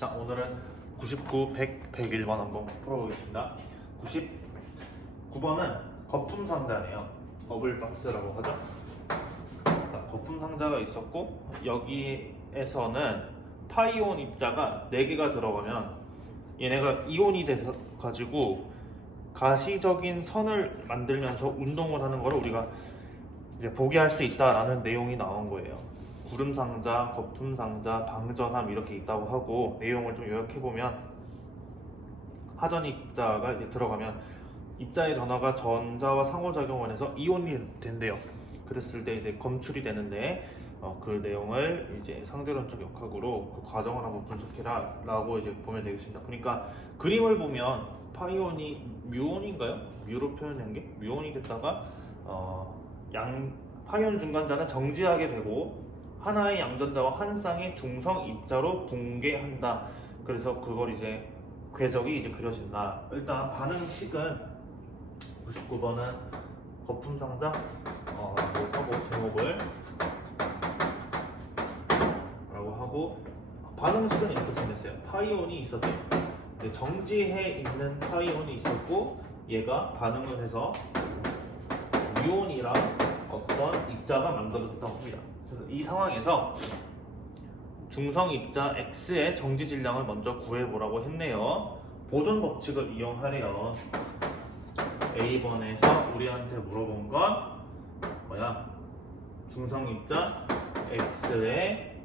자, 오늘은 99, 100, 101번 한번 풀어보겠습니다. 99번은 거품 상자네요. 버블 박스라고 하죠. 자, 거품 상자가 있었고 여기에서는 파이온 입자가 4개가 들어가면 얘네가 이온이 돼서 가지고 가시적인 선을 만들면서 운동을 하는 거를 우리가 이제 보게 할 수 있다라는 내용이 나온 거예요. 구름 상자, 거품 상자, 방전함 이렇게 있다고 하고, 내용을 좀 요약해 보면 하전 입자가 이제 들어가면 입자의 전하가 전자와 상호작용을 해서 이온이 된대요. 그랬을 때 이제 검출이 되는데 그 내용을 이제 상대론적 역학으로 그 과정을 한번 분석해라 라고 이제 보면 되겠습니다. 그러니까 그림을 보면 파이온이 뮤온인가요? 뮤로 표현한 게 뮤온이 됐다가 파이온 중간자는 정지하게 되고 하나의 양전자와 한 쌍의 중성 입자로 붕괴한다. 그래서 그걸 이제 궤적이 이제 그려진다. 일단 반응식은 99번은 거품 상자 하고 제목을 라고 하고, 반응식은 이렇게 생겼어요. 파이온이 있었죠. 정지해 있는 파이온이 있었고 얘가 반응을 해서 뮤온이랑 어떤 입자가 만들어졌다고 합니다. 그래서 이 상황에서 중성 입자 X의 정지 질량을 먼저 구해보라고 했네요. 보존 법칙을 이용하래요. A번에서 우리한테 물어본 건 뭐야? 중성 입자 X의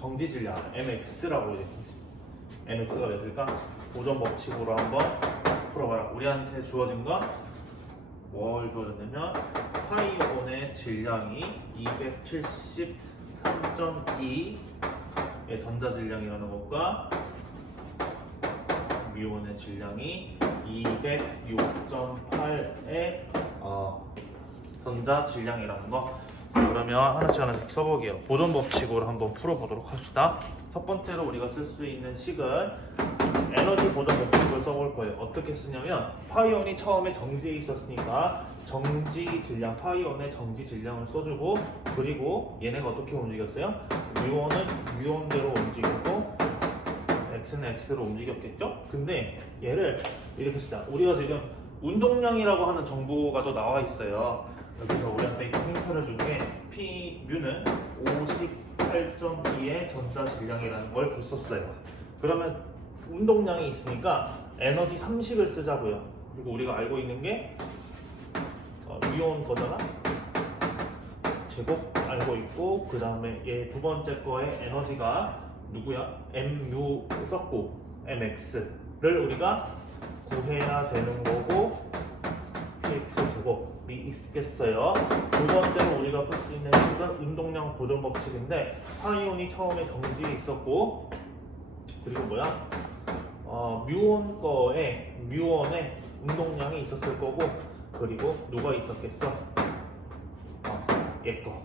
정지 질량 mx라고 이제 mx가 몇일까? 보존 법칙으로 한번 풀어봐라. 우리한테 주어진 건 뭘 주어졌냐면 파이온의 질량이 273.2의 전자 질량이라는 것과 뮤온의 질량이 206.8의 전자 질량이라는 거. 그러면 하나씩 써보게요. 보존 법칙으로 한번 풀어보도록 합시다. 첫 번째로 우리가 쓸 수 있는 식은 에너지 보존 법칙을 써볼 거예요. 어떻게 쓰냐면 파이온이 처음에 정지해 있었으니까 정지 질량, 파이온의 정지 질량을 써주고, 그리고 얘네가 어떻게 움직였어요? 뮤온은 뮤온대로 움직였고 X는 X대로 움직였겠죠? 근데 얘를 이렇게 쓰자. 우리가 지금 운동량이라고 하는 정보가 또 나와 있어요. 여기서 우리한테 힌트를 준 게 P 뮤는 58.2의 전자 질량이라는 걸 줬었어요. 그러면 운동량이 있으니까 에너지 3식을 쓰자고요. 그리고 우리가 알고 있는 게 뮤온 거잖아. 제곱 알고 있고, 그 다음에 얘 두 번째 거의 에너지가 누구야? mu 썼고 mx를 우리가 구해야 되는 거고, px 제곱이 있겠어요. 두 번째로 우리가 풀 수 있는 식은 운동량 보존 법칙인데, 파이온이 처음에 정지해 있었고, 그리고 뭐야? 뮤온의 운동량이 있었을 거고, 그리고 누가 있었겠어? 얘 거.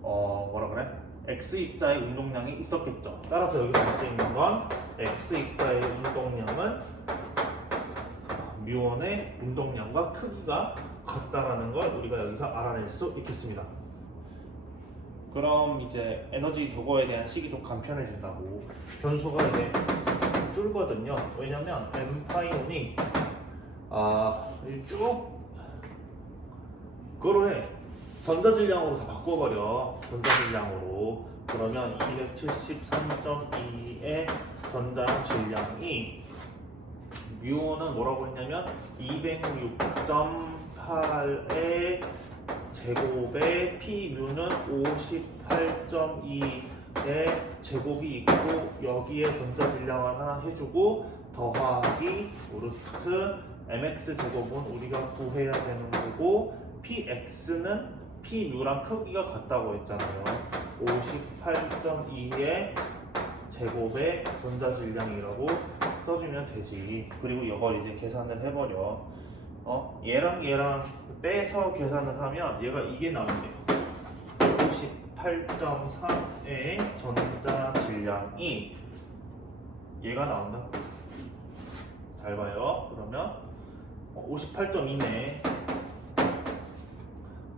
뭐라 그래? X 입자의 운동량이 있었겠죠. 따라서 여기 적혀 있는 건 X 입자의 운동량은 뮤온의 운동량과 크기가 같다라는 걸 우리가 여기서 알아낼 수 있겠습니다. 그럼 이제 에너지 저거에 대한 식이 좀 간편해진다고. 변수가 이제 줄거든요. 왜냐면 M 파이온이 쭉 그거로 해. 전자질량으로 다 바꿔버려. 전자질량으로. 그러면 273.2의 전자질량이 뮤온은 뭐라고 했냐면 206.8의 제곱에 P뮤는 58.2의 제곱이 있고, 여기에 전자질량을 하나 해주고 더하기 루트 mx 제곱은 우리가 구해야 되는 거고, px는 p뮤랑 크기가 같다고 했잖아요. 58.2의 제곱의 전자질량이라고 써주면 되지. 그리고 이걸 이제 계산을 해버려. 얘랑 빼서 계산을 하면 얘가 이게 나온대요. 58.3의 전자 질량이 얘가 나온다. 잘 봐요. 그러면 58.2네.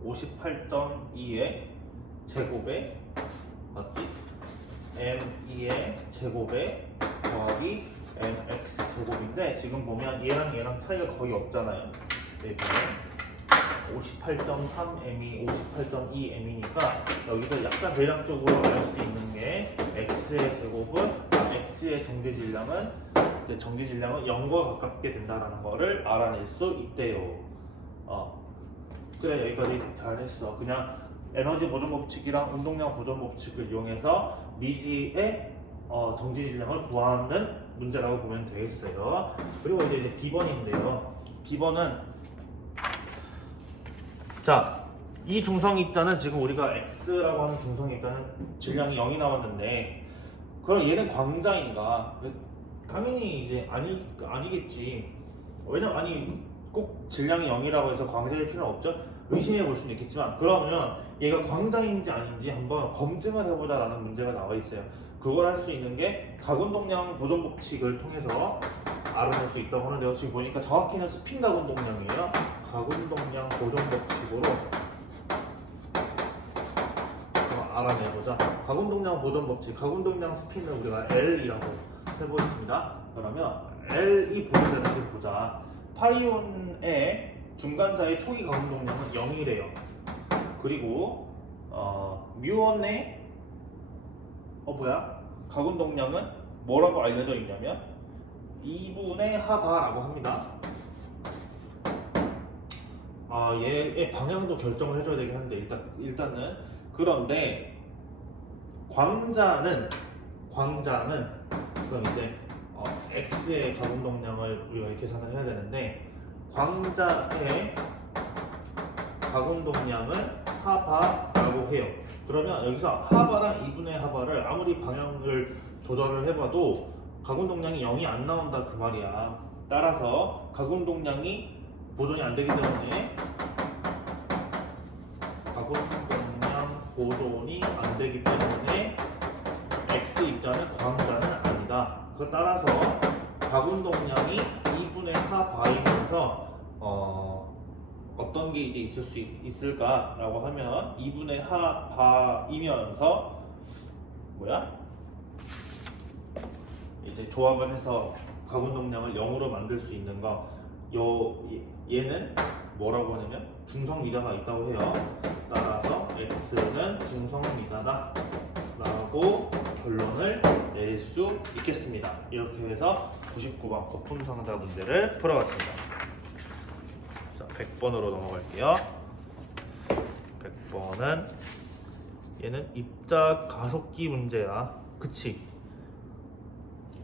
58.2의 제곱에 맞지? m2의 제곱에 더하기 mx 제곱인데 지금 보면 얘랑 차이가 거의 없잖아요. 여기는 58.3m이 58.2m이니까 여기서 약간 대략적으로 알 수 있는 게 x의 제곱은 x의 정지질량은 0과 가깝게 된다는 거를 알아낼 수 있대요. 그래, 여기까지 잘했어. 그냥 에너지 보존 법칙이랑 운동량 보존 법칙을 이용해서 미지의 정지질량을 구하는 문제라고 보면 되겠어요. 그리고 이제 B번인데요. B번은 자, 이 중성 입자는 지금 우리가 X라고 하는 중성 입자는 질량이 0이 나왔는데, 그럼 얘는 광자인가? 당연히 이제 아니겠지. 왜냐면 꼭 질량이 0이라고 해서 광자일 필요는 없죠. 의심해 볼 수는 있겠지만, 그러면 얘가 광자인지 아닌지 한번 검증을 해보자라는 문제가 나와 있어요. 그걸 할 수 있는 게 가운동량 보존 법칙을 통해서 알아낼 수 있다고 하는데요. 지금 보니까 정확히는 스핀 가운동량이에요. 가운동량 보존 법칙으로 알아내보자. 가운동량 보존 법칙, 가운동량 스핀을 우리가 L이라고 해보겠습니다. 그러면 L이 보존되는지 보자. 파이온의 중간자의 초기 가운동량은 0이래요. 그리고 뮤온의 가운동량은 뭐라고 알려져 있냐면 2분의 하바라고 합니다. 얘의 방향도 결정을 해줘야 되긴 한데 일단은 그런데 광자는 그럼 이제 x의 가운동량을 우리가 계산을 해야 되는데 광자의 가운동량을 하바라고 해요. 그러면 여기서 하바랑 2분의 하바를 아무리 방향을 조절을 해봐도 가운동량이 0이 안 나온다 그 말이야. 따라서 가운동량이 보존이 안 되기 때문에 X 입자는 광자는 아니다. 그 따라서 가운동량이 2분의 하바이면서 어떤 게 이제 있을 수 있을까라고 하면 2분의 하바이면서 이제 조합을 해서 가운동량을 0으로 만들 수 있는 거. 얘는 뭐라고 하냐면 중성미자가 있다고 해요. 따라서 X는 중성미자다 라고 결론을 내릴 수 있겠습니다. 이렇게 해서 99번 거품상자 문제를 풀어봤습니다. 자, 100번으로 넘어갈게요. 100번은 얘는 입자 가속기 문제야. 그치?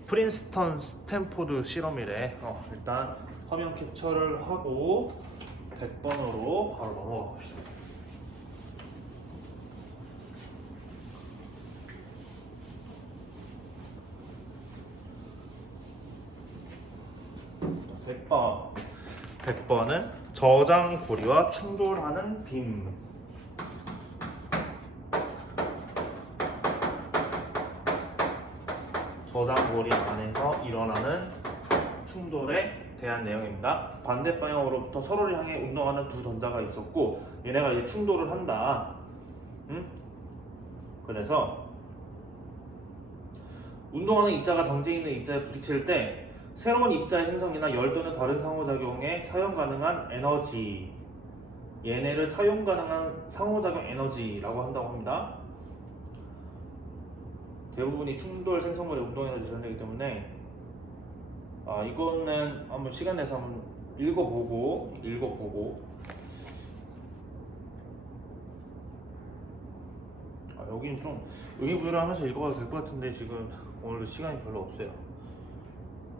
프린스턴 스탠포드 실험이래. 일단 화면 캡처를 하고 100번으로 바로 넘어가 봅시다. 자, 100번은 저장고리와 충돌하는 빔. 저장고리 안에서 일어나는 충돌에 대한 내용입니다. 반대 방향으로부터 서로를 향해 운동하는 두 전자가 있었고 얘네가 이제 충돌을 한다. 그래서 운동하는 입자가 정지 있는 입자에 부딪힐 때 새로운 입자의 생성이나 열 또는 다른 상호작용에 사용 가능한 에너지, 얘네를 사용 가능한 상호작용 에너지라고 한다고 합니다. 대부분이 충돌 생성물의 운동 에너지 전되기 때문에 이거는 한번 시간 내서 한번 읽어보고 여기는 좀 의미부여하면서 읽어봐도 될 것 같은데 지금 오늘 시간이 별로 없어요.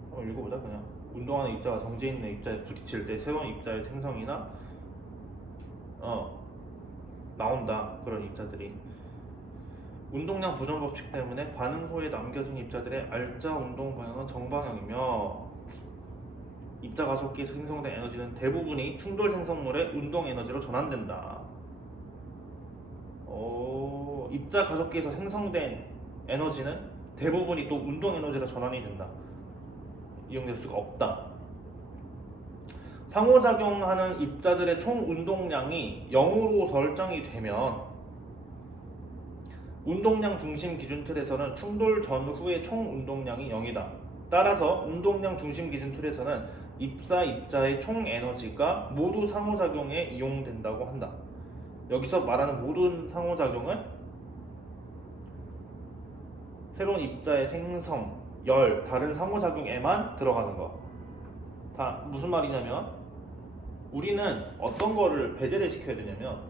한번 읽어보자. 그냥 운동하는 입자가 정지 있는 입자에 부딪힐 때 새로운 입자의 생성이나 나온다. 그런 입자들이 운동량 보존 법칙 때문에 반응 후에 남겨진 입자들의 알짜 운동 방향은 정방향이며 입자 가속기에서 생성된 에너지는 대부분이 충돌 생성물의 운동 에너지로 전환된다. 입자 가속기에서 생성된 에너지는 대부분이 또 운동 에너지로 전환이 된다. 이용될 수가 없다. 상호작용하는 입자들의 총 운동량이 0으로 설정이 되면 운동량 중심 기준 틀에서는 충돌 전후의 총 운동량이 0이다. 따라서 운동량 중심 기준 틀에서는 입자의 총 에너지가 모두 상호작용에 이용된다고 한다. 여기서 말하는 모든 상호작용은 새로운 입자의 생성, 열, 다른 상호작용에만 들어가는 거. 다 무슨 말이냐면 우리는 어떤 거를 배제를 시켜야 되냐면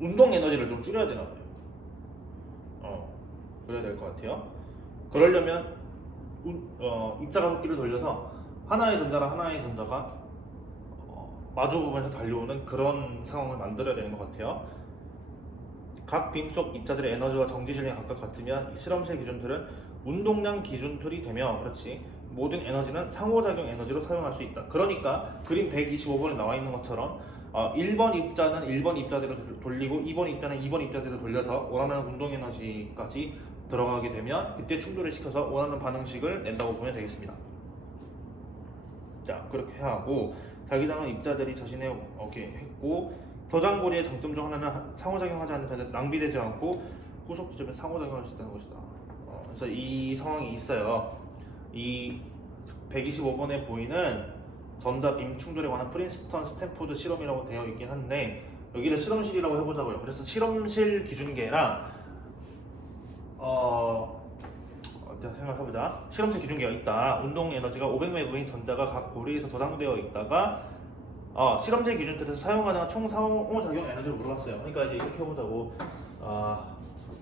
운동 에너지를 좀 줄여야 되나 봐요. 그래야 될 것 같아요. 그러려면 입자 가속기를 돌려서 하나의 전자랑 하나의 전자가 마주보면서 달려오는 그런 상황을 만들어야 되는 것 같아요. 각 빔 속 입자들의 에너지와 정지 질량이 각각 같으면 실험실 기준틀은 운동량 기준틀이 되며, 그렇지, 모든 에너지는 상호작용 에너지로 사용할 수 있다. 그러니까 그림 125번에 나와 있는 것처럼 1번 입자는 1번 입자대로 돌리고 2번 입자는 2번 입자대로 돌려서 원하는 운동 에너지까지 들어가게 되면 그때 충돌을 시켜서 원하는 반응식을 낸다고 보면 되겠습니다. 자, 그렇게 하고 자기장은 입자들이 자신의 했고, 저장고리의 장점 중 하나는 상호작용하지 않는 자들 낭비되지 않고 후속 지점에 상호작용할 수 있다는 것이다. 그래서 이 상황이 있어요. 이 125번에 보이는 전자빔 충돌에 관한 프린스턴 스탠포드 실험이라고 되어 있긴 한데 여기를 실험실이라고 해보자고요. 그래서 실험실 기준계랑 생각해보자. 실험실 기준계가 있다. 운동 에너지가 500매부인 전자가 각 고리에서 저장되어 있다가 실험실 기준틀에서 사용 가능한 총 상호작용 에너지를 물어봤어요. 그러니까 이제 이렇게 해보자고.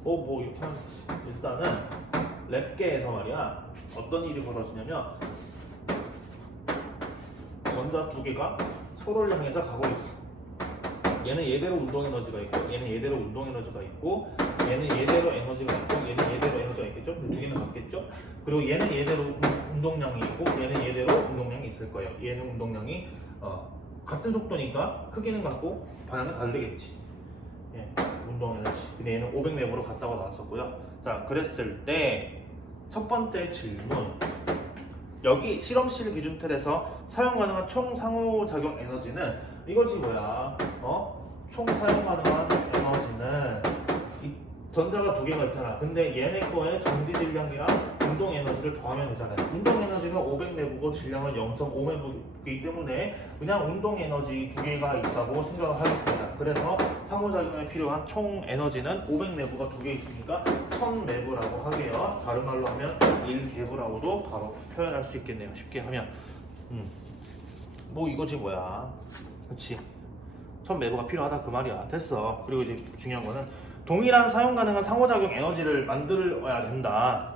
뭐 이렇게 하면 일단은 랩계에서 말이야 어떤 일이 벌어지냐면 전자 두 개가 서로를 향해서 가고 있어. 얘는 얘대로 운동 에너지가 있고, 얘는 얘대로 운동 에너지가 있고, 얘는 얘대로 에너지가 있고, 얘는 얘대로 에너지가 있겠죠? 두 개는 같겠죠? 그리고 얘는 얘대로 운동량이 있고, 얘는 얘대로 운동량이 있을 거예요. 얘는 운동량이 같은 속도니까 크기는 같고 방향은 다르겠지. 예, 운동 에너지. 근데 얘는 500맵으로 갔다고 나왔었고요. 자, 그랬을 때 첫 번째 질문. 여기 실험실 기준 틀에서 사용 가능한 총 상호작용 에너지는 이거지 뭐야? 총 사용 가능한 에너지는 이 전자가 두 개가 있잖아. 근데 얘네 거에 정지 질량이랑 운동 에너지를 더하면 되잖아요. 운동 에너지는 500매부고 질량은 0.5매부이기 때문에 그냥 운동 에너지 두 개가 있다고 생각을 하겠습니다. 그래서 상호작용에 필요한 총 에너지는 500매부가 두 개 있으니까 1000매부라고 하게요. 다른 말로 하면 1개부라고도 바로 표현할 수 있겠네요. 쉽게 하면 뭐 이거지 뭐야. 그렇지. 1000매부가 필요하다 그 말이야. 됐어. 그리고 이제 중요한 거는 동일한 사용 가능한 상호작용 에너지를 만들어야 된다.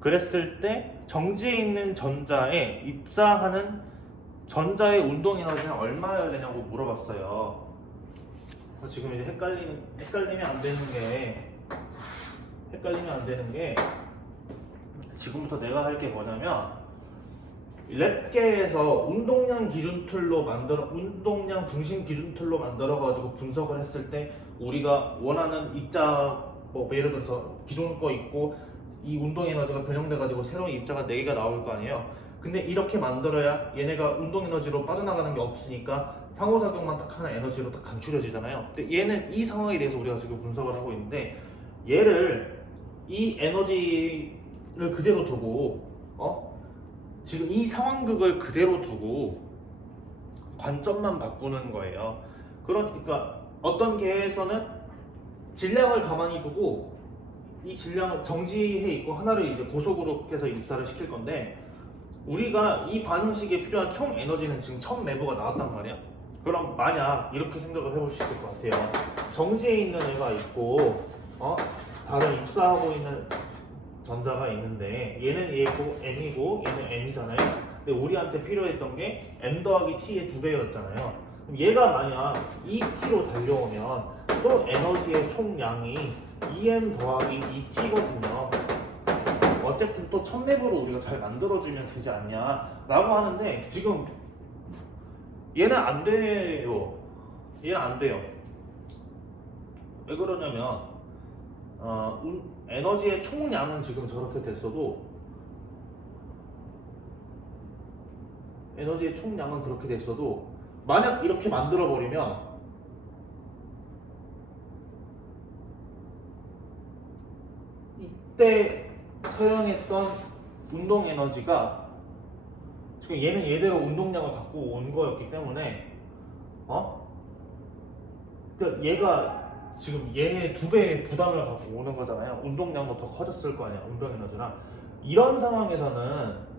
그랬을 때 정지에 있는 전자에 입사하는 전자의 운동 에너지는 얼마여야 되냐고 물어봤어요. 지금 이제 헷갈리면 안 되는 게 지금부터 내가 할 게 뭐냐면 랩계에서 운동량 중심 기준 틀로 만들어 가지고 분석을 했을 때 우리가 원하는 입자 예를 들어서 기존 거 있고 이 운동 에너지가 변형돼 가지고 새로운 입자가 4개가 나올 거 아니에요. 근데 이렇게 만들어야 얘네가 운동 에너지로 빠져나가는 게 없으니까 상호작용만 딱 하는 에너지로 딱 간추려지잖아요. 근데 얘는 이 상황에 대해서 우리가 지금 분석을 하고 있는데 얘를 이 에너지를 그대로 두고 지금 이 상황극을 그대로 두고 관점만 바꾸는 거예요. 그러니까 어떤 계에서는 질량을 가만히 두고 이 질량을 정지해 있고 하나를 이제 고속으로 해서 입사를 시킬 건데 우리가 이 반응식에 필요한 총 에너지는 지금 1000매부가 나왔단 말이야. 그럼 만약 이렇게 생각을 해볼 수 있을 것 같아요. 정지해 있는 애가 있고 다른 입사하고 있는 전자가 있는데 얘는 얘고 M이고 얘는 N이잖아요. 근데 우리한테 필요했던 게 M 더하기 T의 2배였잖아요. 그럼 얘가 만약 이 T로 달려오면 또 에너지의 총량이 2M 더하기 2T거든요. 어쨌든 또 1000매부로 우리가 잘 만들어주면 되지 않냐 라고 하는데 지금 얘는 안 돼요. 얘는 안 돼요. 왜 그러냐면 에너지의 총량은 지금 저렇게 됐어도 에너지의 총량은 그렇게 됐어도 만약 이렇게 만들어 버리면 이때 사용했던 운동 에너지가 지금 얘는 얘대로 운동량을 갖고 온 거였기 때문에 그러니까 얘가 지금 얘의 2배의 부담을 갖고 오는 거잖아요. 운동량도 더 커졌을 거 아니야, 운동 에너지랑. 이런 상황에서는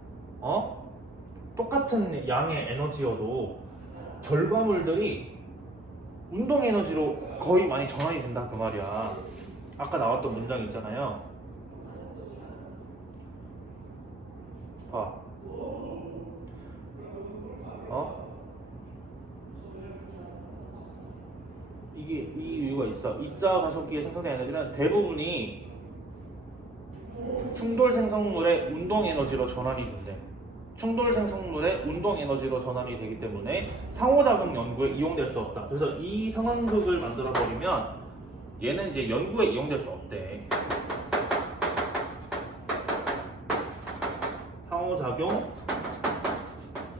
똑같은 양의 에너지여도 결과물들이 운동 에너지로 거의 많이 전환이 된다 그 말이야. 아까 나왔던 문장 있잖아요. 봐. 이게 이 이유가 있어. 입자 가속기에 생성된 에너지는 대부분이 충돌 생성물의 운동 에너지로 전환이 된대. 충돌 생성물의 운동 에너지로 전환이 되기 때문에 상호작용 연구에 이용될 수 없다. 그래서 이 상황극을 만들어 버리면 얘는 이제 연구에 이용될 수 없대. 상호작용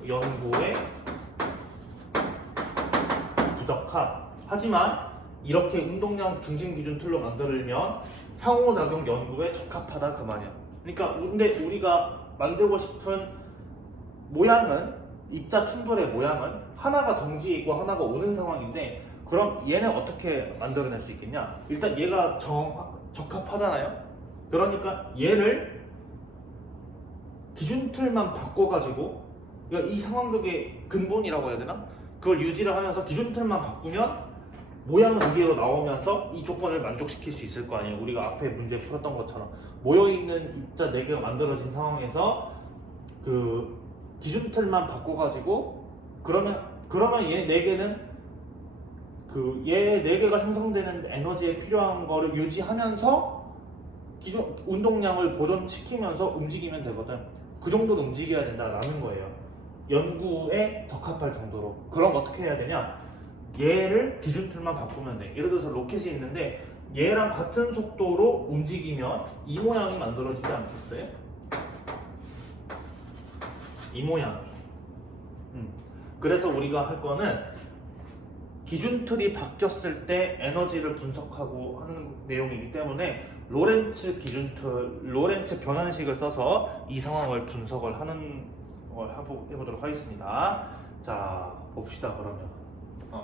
연구에 부적합. 하지만 이렇게 운동량 중심 기준 툴로 만들면 상호작용 연구에 적합하다 그 말이야. 그러니까 근데 우리가 만들고 싶은 모양은, 입자 충돌의 모양은 하나가 정지해 있고 하나가 오는 상황인데, 그럼 얘는 어떻게 만들어낼 수 있겠냐? 일단 얘가 적합하잖아요. 그러니까 얘를 기준 틀만 바꿔가지고, 그러니까 이 상황극의 근본이라고 해야 되나? 그걸 유지를 하면서 기준 틀만 바꾸면 모양은 이대로 나오면서 이 조건을 만족시킬 수 있을 거 아니에요. 우리가 앞에 문제 풀었던 것처럼 모여있는 입자 4개가 만들어진 상황에서 그 기준 틀만 바꿔가지고 그러면 얘 4개는 얘 4개가 생성되는 에너지에 필요한 거를 유지하면서 기존 운동량을 보존시키면서 움직이면 되거든. 그 정도로 움직여야 된다라는 거예요. 연구에 적합할 정도로. 그럼 어떻게 해야 되냐? 얘를 기준 틀만 바꾸면 돼. 예를 들어서 로켓이 있는데 얘랑 같은 속도로 움직이면 이 모양이 만들어지지 않겠어요? 이 모양. 그래서 우리가 할 거는 기준 틀이 바뀌었을 때 에너지를 분석하고 하는 내용이기 때문에 로렌츠 기준 틀, 로렌츠 변환식을 써서 이 상황을 분석을 하는 걸 해보도록 하겠습니다. 자, 봅시다 그러면.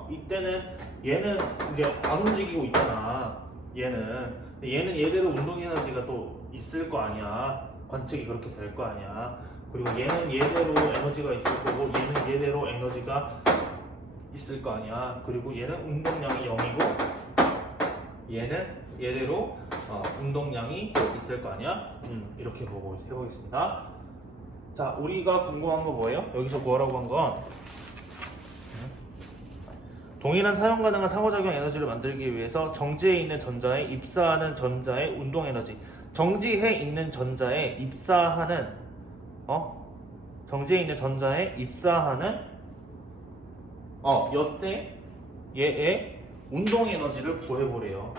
이때는 얘는 이제 안 움직이고 있잖아. 얘는 얘대로 운동 에너지가 또 있을 거 아니야. 관측이 그렇게 될 거 아니야. 그리고 얘는 얘대로 에너지가 있을 거고 얘는 얘대로 에너지가 있을 거 아니야. 그리고 얘는 운동량이 0이고 얘는 얘대로 운동량이 있을 거 아니야. 이렇게 해보겠습니다. 자, 우리가 궁금한 거 뭐예요? 여기서 뭐라고 한 건 동일한 사용 가능한 상호작용 에너지를 만들기 위해서 정지해 있는 전자에 입사하는 전자의 운동 에너지, 정지해 있는 전자에 입사하는 정지해 있는 전자에 입사하는 여태 얘의 운동 에너지를 구해보래요.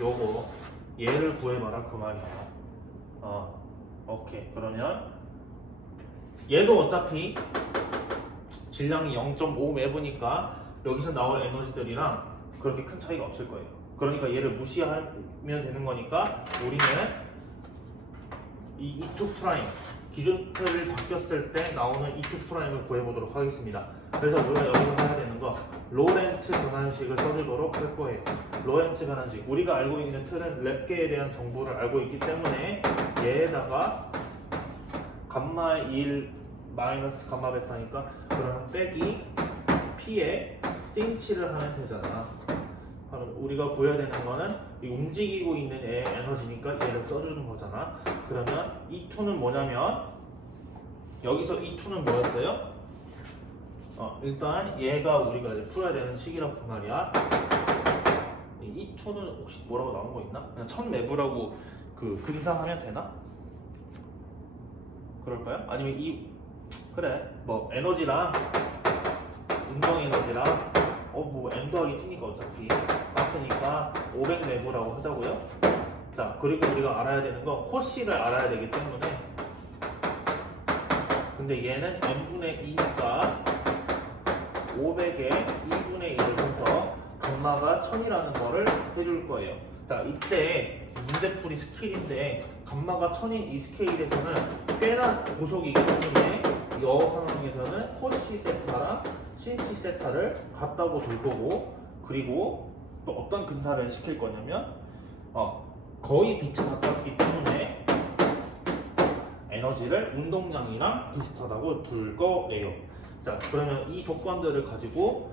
요거 얘를 구해봐라 그 말이야. 오케이. 그러면 얘도 어차피 질량이 0.5 매브니까 여기서 나올 에너지들이랑 그렇게 큰 차이가 없을 거예요. 그러니까 얘를 무시하면 되는 거니까 우리는 이 E2' 기준틀을 바뀌었을 때 나오는 E2'을 구해보도록 하겠습니다. 그래서 우리가 여기서 해야 되는 거 로렌츠 변환식을 써주도록 할 거예요. 로렌츠 변환식, 우리가 알고 있는 틀은 랩계에 대한 정보를 알고 있기 때문에 얘에다가 감마 1 마이너스 감마 베타니까 그러면 빼기 P에 생치를 하면 되잖아. 우리가 구해야 되는 거는 이 움직이고 있는 애의 에너지니까 얘를 써주는 거잖아. 그러면 E2는 뭐냐면 여기서 E2는 뭐였어요? 일단 얘가 우리가 이제 풀어야 되는 식이라고 그 말이야. 이 E2는 혹시 뭐라고 나온 거 있나? 그냥 1000매브라고 근사하면 되나? 그럴까요? 아니면 그래 뭐 에너지랑 운동 에너지랑 뭐 M 더하기 T니까 어차피 같으니까 500매브라고 하자고요. 자, 그리고 우리가 알아야 되는 건 코시를 알아야 되기 때문에, 근데 얘는 N분의 2니까 500에 2분의 1을 해서 감마가 1000이라는 거를 해줄 거예요. 자, 이때 문제풀이 스킬인데 감마가 1000인 이 스케일에서는 꽤나 고속이기 때문에 이 상황에서는 코시 세타랑 신치 세타를 같다고 줄 거고, 그리고 또 어떤 근사를 시킬 거냐면 거의 빛에 가깝기 때문에 에너지를 운동량이랑 비슷하다고 둘 거예요. 자, 그러면 이 조건들을 가지고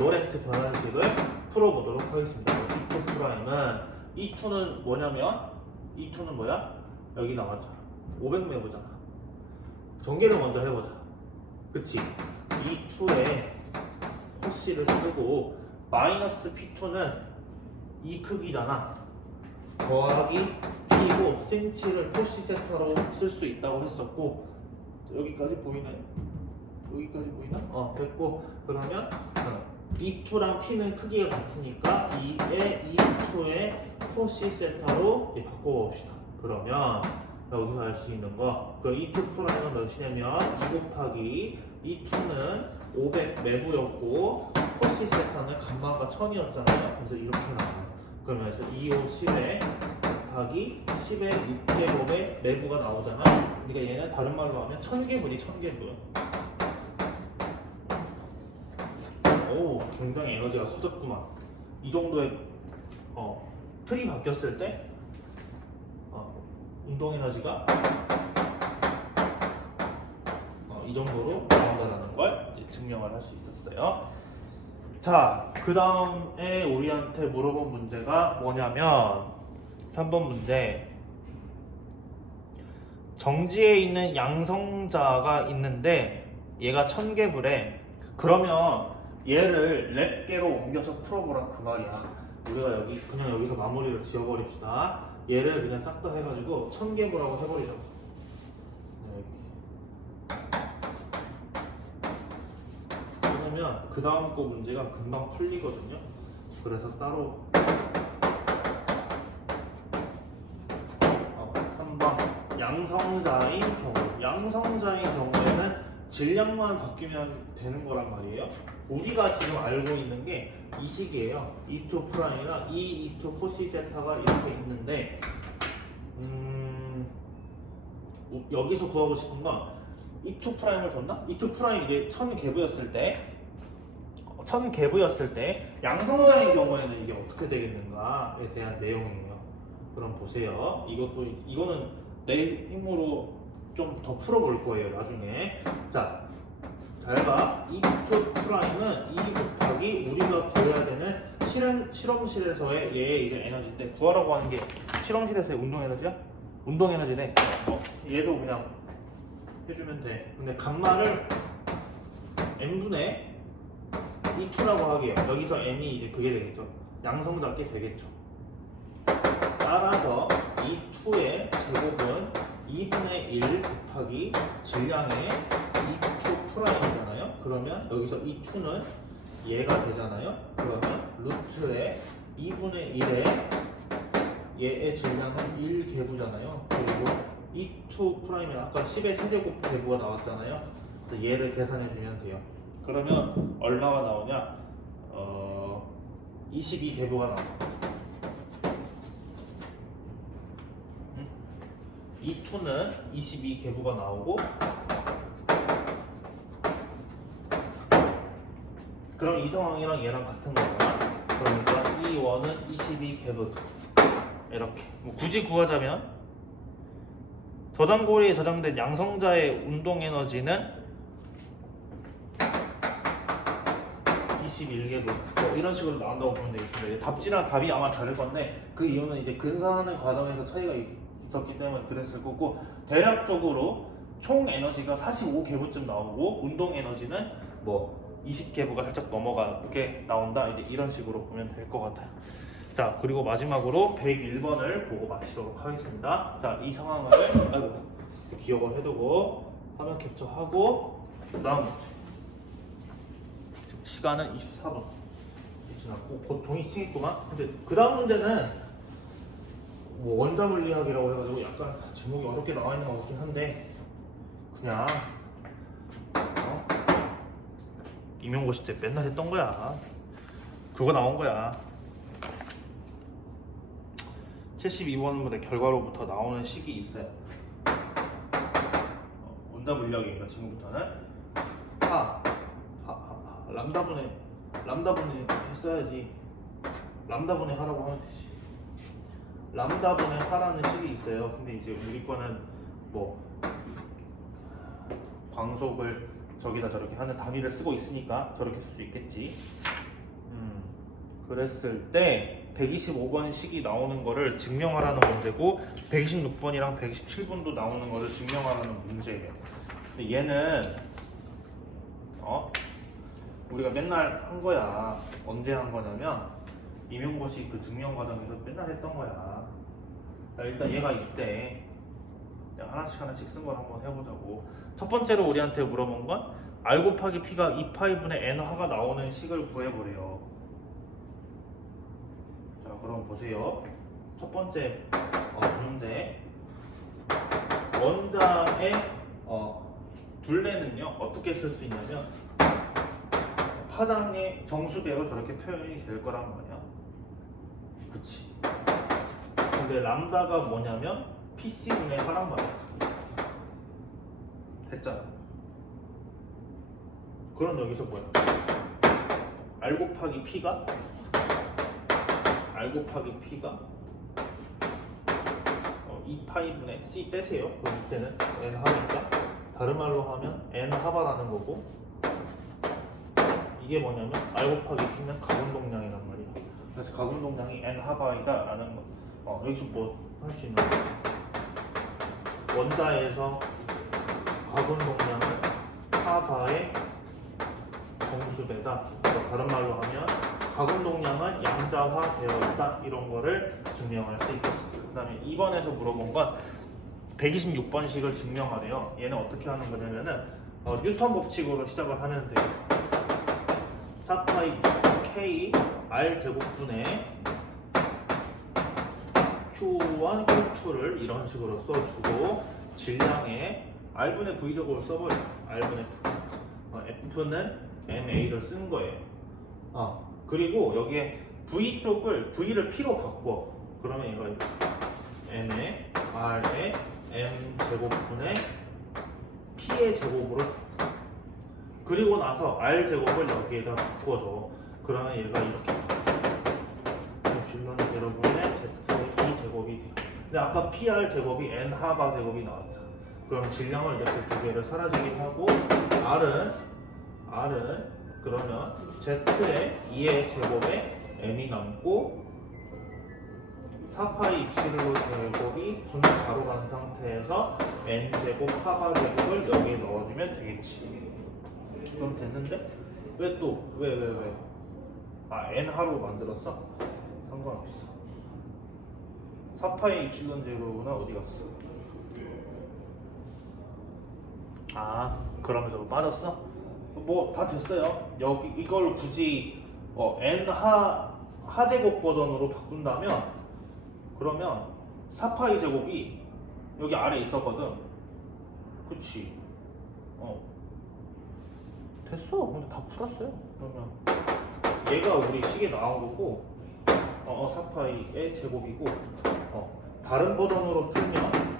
로렌츠 변환식을 풀어보도록 하겠습니다. E2 프라임은 E2는 뭐냐면 E2는 뭐야? 여기 나왔잖아. 500매부잖아. 전개를 먼저 해보자. 그치? E2에 코시를 쓰고 마이너스 P2는 이 크기잖아. 더하기 P고 센치를 코시 세타로 쓸 수 있다고 했었고, 여기까지 보이나요? 여기까지 보이나? 됐고, 그러면 E2랑 P는 크기가 같으니까 E2의 코시 세타로 바꿔봅시다. 그러면 여기서 알 수 있는 거, 그 E2 프라임은 몇이냐면 2 곱하기 E2는 500 매부였고 코시 세타는 감마가 1000이었잖아요. 그래서 이렇게 나와요. 그러면서 2, 5, 10에 곱하기 10의 6제곱의 매부가 나오잖아. 그러니까 얘는 다른 말로 하면 1000개분이 1000개분. 오, 굉장히 에너지가 커졌구만. 이 정도의 틀이 바뀌었을 때 운동 에너지가 이 정도로 나온다는 걸 이제 증명을 할 수 있었어요. 자, 그 다음에 우리한테 물어본 문제가 뭐냐면 3번 문제. 정지에 있는 양성자가 있는데 얘가 1000개불에, 그러면 얘를 랩계로 옮겨서 풀어보라 그 말이야. 우리가 그냥 여기서 마무리를 지어버립시다. 얘를 그냥 싹 다 해가지고 1000개불하고 해버리자고. 왜냐면 그 다음 거 문제가 금방 풀리거든요. 그래서 따로 3번 양성자인 경우에는 질량만 바뀌면 되는 거란 말이에요. 우리가 지금 알고 있는 게 이 식이에요. E2 프라임이랑 E2 코시 세타가 이렇게 있는데, 여기서 구하고 싶은 건 E2 프라임을 줬나? E2 프라임 이게 1000개부였을 때 양성자인 경우에는 이게 어떻게 되겠는가에 대한 내용이에요. 그럼 보세요. 이거는 내 힘으로 좀 더 풀어볼 거예요, 나중에. 자, 잘 봐. E2 프라임은 2 곱하기 우리가 구해야 되는 실험실에서의 얘의 이제 에너지인데, 구하라고 하는 게 실험실에서의 운동 에너지야? 운동 에너지네. 얘도 그냥 해주면 돼. 근데 감마를 n분의 E2라고 하게요. 여기서 n이 이제 그게 되겠죠. 양성자께 되겠죠. 따라서 E2의 제곱은 2분의 1 곱하기 질량의 E2 프라임이잖아요. 그러면 여기서 E2는 얘가 되잖아요. 그러면 루트의 2분의 1에 얘의 질량은 1개부잖아요. 그리고 E2 프라임이 아까 10의 세제곱 개부가 나왔잖아요. 그래서 얘를 계산해주면 돼요. 그러면 얼마가 나오냐? 22개부가 나와요. E2는 22개부가 나오고, 그럼 이 상황이랑 얘랑 같은 거잖아. 그러니까 E1은 22개부. 이렇게. 굳이 구하자면 저장고리에 저장된 양성자의 운동 에너지는 21개부. 이런 식으로 나온다고 보면 되겠습니다. 답지랑 답이 아마 다를 건데, 그 이유는 이제 근사하는 과정에서 차이가 있었기 때문에 그랬을 거고, 대략적으로 총 에너지가 45개부쯤 나오고 운동 에너지는 20개부가 살짝 넘어가게 나온다. 이제 이런 식으로 보면 될 것 같아요. 자, 그리고 마지막으로 101번을 보고 마치도록 하겠습니다. 자, 이 상황을 기억을 해두고 화면 캡처하고, 그 다음 시간은 24분 지났고 곧 종이 치겠구만. 근데 그 다음 문제는 원자물리학이라고 해가지고 약간 제목이 어렵게 나와 있는 것 같긴 한데, 그냥 임용고시 때 맨날 했던 거야. 그거 나온 거야. 72번문의 결과로부터 나오는 식이 있어요. 원자 물리학입니다. 지금부터는 람다분의 했어야지. 람다분의 하라고 하면 되지. 람다분의 하라는 식이 있어요. 근데 이제 우리 거는 뭐 광속을 저기다 저렇게 하는 단위를 쓰고 있으니까 저렇게 쓸 수 있겠지. 그랬을 때 125번 식이 나오는 거를 증명하라는 문제고 126번이랑 127번도 나오는 거를 증명하라는 문제예요. 근데 얘는 우리가 맨날 한 거야. 언제 한 거냐면 임용고시 그 증명 과정에서 맨날 했던 거야. 일단 얘가 있대. 그냥 하나씩 쓴 걸 한번 해보자고. 첫 번째로 우리한테 물어본 건 R 곱하기 P가 2파이분의 N화가 나오는 식을 구해보래요. 자, 그럼 보세요. 첫 번째 문제. 원자의 둘레는요 어떻게 쓸 수 있냐면 파장의 정수배로 저렇게 표현이 될 거란 말이야. 그치? 근데 람다가 뭐냐면 PC분의 하란 말이야. 됐잖아. 그럼 여기서 뭐야? R 곱하기 P가 R 곱하기 P가 2파이분의 C 떼세요. 그 밑에는 N 하니까 다른 말로 하면 N 하바라는 거고 이게 뭐냐면 R 곱하기 P는 가군동량이란 말이야. 그래서 가군동량이 N 하바이다 라는 거. 여기서 뭐 할 수 있는 거지? 원자에서 가군동량은 하바의 정수배다. 다른 말로 하면 가군동량은 양자화되어 있다. 이런 거를 증명할 수 있겠습니다. 그 다음에 2번에서 물어본 건 126번식을 증명하래요. 얘는 어떻게 하는 거냐면은 뉴턴 법칙으로 시작을 하면 돼요. 4파이 K R 제곱분의 Q1, Q2를 이런 식으로 써주고 질량에 R분의 V 제곱을 써버려. R분의 F는 MA를 쓴 거예요. 그리고 여기에 V 쪽을 V를 P로 바꿔. 그러면 얘가 M에 R에 M 제곱분의 P의 제곱으로. 그리고 나서 R 제곱을 여기에다 바꿔줘. 그러면 얘가 이렇게 빌런 제로분의 Z E 제곱이 돼. 근데 아까 PR 제곱이 N 하바 제곱이 나왔죠. 그럼 질량을 이렇게 두 개를 사라지게 하고 R은 그러면 Z의 2의 제곱에 M이 남고 4파이 입실로 제곱이 분모 바로 간 상태에서 N 제곱 하바 제곱을 여기에 넣어주면 되겠지. 그럼 됐는데? 왜 또? 왜? N 하로 만들었어? 상관없어. 4파이 입실론 제로는 어디 갔어? 그러면 저거 빠졌어? 뭐 다 됐어요. 여기 이걸 굳이 N 하제곱 버전으로 바꾼다면 그러면 4파이 제곱이 여기 아래 있었거든. 그치? 됐어. 근데 다 풀었어요. 그러면 얘가 우리 식에 나온 거고 4파이의 제곱이고 다른 버전으로 풀면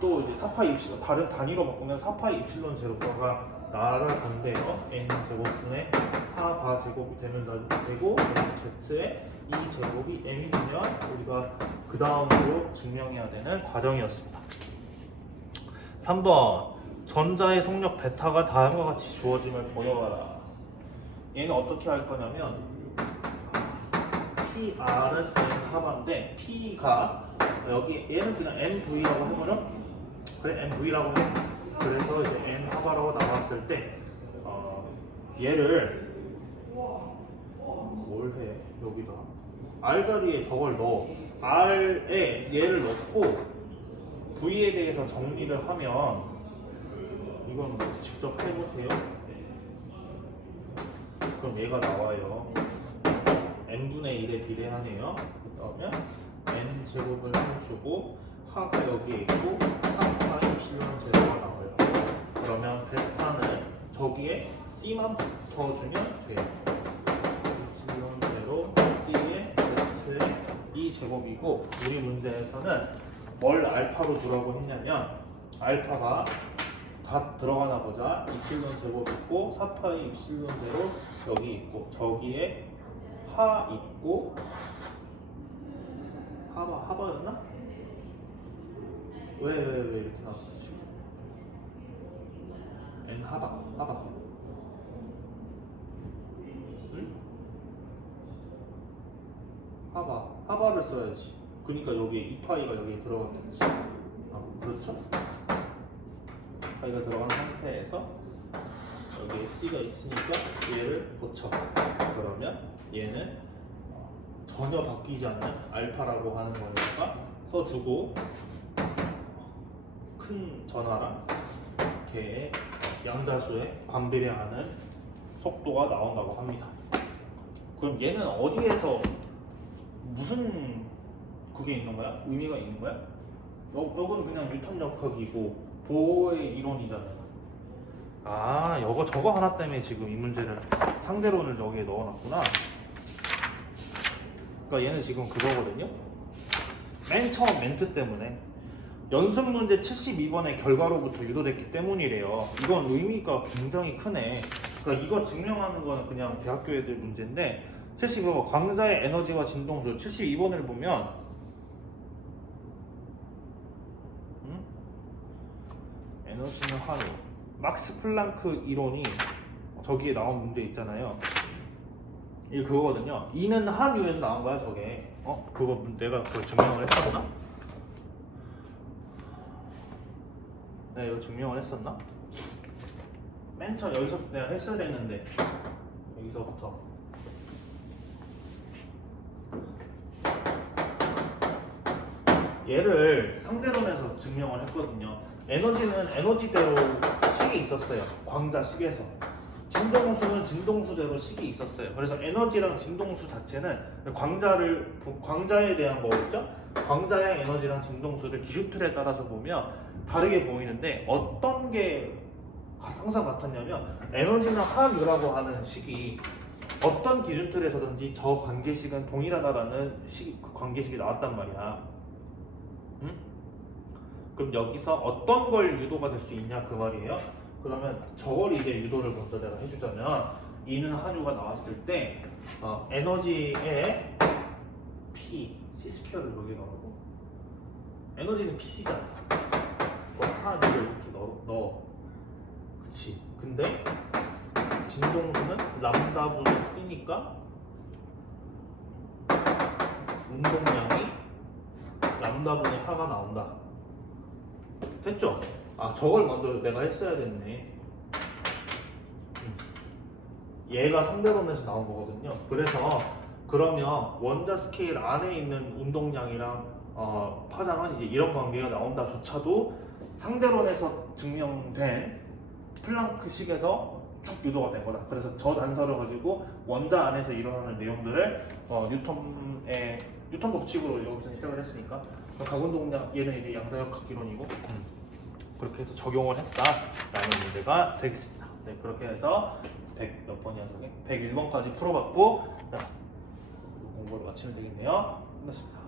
또 이제 4파이 입실론 다른 단위로 바꾸면 4파이 입실론 제로가 날아간대요. N 제곱분의 하바 제곱이 되면 되고 Z의 2 제곱이 M이면 우리가 그 다음으로 증명해야 되는 과정이었습니다. 3번 전자의 속력 베타가 다음과 같이 주어짐을 보여봐라. 얘는 어떻게 할 거냐면 PR은 N 하바인데 P가 여기 얘는 그냥 MV라고 해버려? 그래 MV라고 해. 그래서 이제 N 하바라고 나왔을 때 얘를 뭘 해? 여기다 R 자리에 저걸 넣어. R에 얘를 넣고 V에 대해서 정리를 하면 이건 직접 해보세요. 그럼 얘가 나와요. n분의 1에 비례하네요. 그러면 n 제곱을 해주고 하가 여기에 있고 3파이 입실론 제로가 나와요. 그러면 베타는 저기에 c만 붙어주면 돼요. 입실론 제로 c에 z의 2 제곱이고 우리 문제에서는 뭘 알파로 두라고 했냐면 알파가 다 들어가나 보자. 입실론 제곱 있고 4파이 입실론대로 여기 있고 저기에 하 있고 하바였나? 왜 이렇게 나왔어 지금? N 하바 응? 하바를 써야지. 그러니까 여기에 2파이가 여기에 들어갔겠지. 그렇죠? 파이가 들어간 상태에서 여기에 C가 있으니까 얘를 고쳐. 그러면 얘는 전혀 바뀌지 않는 알파라고 하는 거니까 써주고 큰 전화랑 개의 양자수에 반비례하는 속도가 나온다고 합니다. 그럼 얘는 어디에서 무슨 그게 있는 거야? 의미가 있는 거야? 요건 그냥 뉴턴 역학이고 보어의 이론이잖아요. 요거 저거 하나 때문에 지금 이 문제를 상대론을 저기에 넣어놨구나. 그러니까 얘는 지금 그거거든요. 맨 처음 멘트 때문에 연습 문제 72번의 결과로부터 유도됐기 때문이래요. 이건 의미가 굉장히 크네. 그러니까 이거 증명하는 거는 그냥 대학교 애들 문제인데 72번 광자의 에너지와 진동수 72번을 보면 에너지는 한우 막스 플랑크 이론이 저기에 나온 문제 있잖아요. 이게 그거거든요. E는 한유에서 나온 거야 저게. 그거 내가 그걸 증명을 했었나? 내가 이거 증명을 했었나? 맨 처음 여기서 내가 했어야 됐는데 여기서부터 얘를 상대론에서 증명을 했거든요. 에너지는 에너지대로 식이 있었어요. 광자식에서. 진동수는 진동수대로 식이 있었어요. 그래서 에너지랑 진동수 자체는 광자에 대한 거겠죠? 광자의 에너지랑 진동수를 기준틀에 따라서 보면 다르게 보이는데 어떤 게 항상 같았냐면 에너지는 한유라고 하는 식이 어떤 기준틀에서든지 저 관계식은 동일하다라는 관계식이 나왔단 말이야. 응? 그럼 여기서 어떤 걸 유도가 될 수 있냐 그 말이에요. 그러면 저걸 이제 유도를 먼저 내가 해주자면 E는 한유가 나왔을 때 에너지의 P, C2를 여기 넣고 에너지는 PC잖아. 한유를 이렇게 넣어. 그치. 근데 진동수는 람다분의 C니까 운동량이 람다분의 하가 나온다. 됐죠? 저걸 먼저 내가 했어야 됐네. 얘가 상대론에서 나온 거거든요. 그래서 그러면 원자 스케일 안에 있는 운동량이랑 파장은 이제 이런 관계가 나온다조차도 상대론에서 증명된 플랑크식에서 쭉 유도가 된 거다. 그래서 저 단서를 가지고 원자 안에서 일어나는 내용들을 뉴턴 법칙으로 여기서 시작을 했으니까 각운동량 얘는 이제 양자역학 이론이고 그렇게 해서 적용을 했다라는 문제가 되겠습니다. 네, 그렇게 해서 100 몇 번이야 그게? 101번까지 풀어봤고 공부를 마치면 되겠네요. 끝났습니다.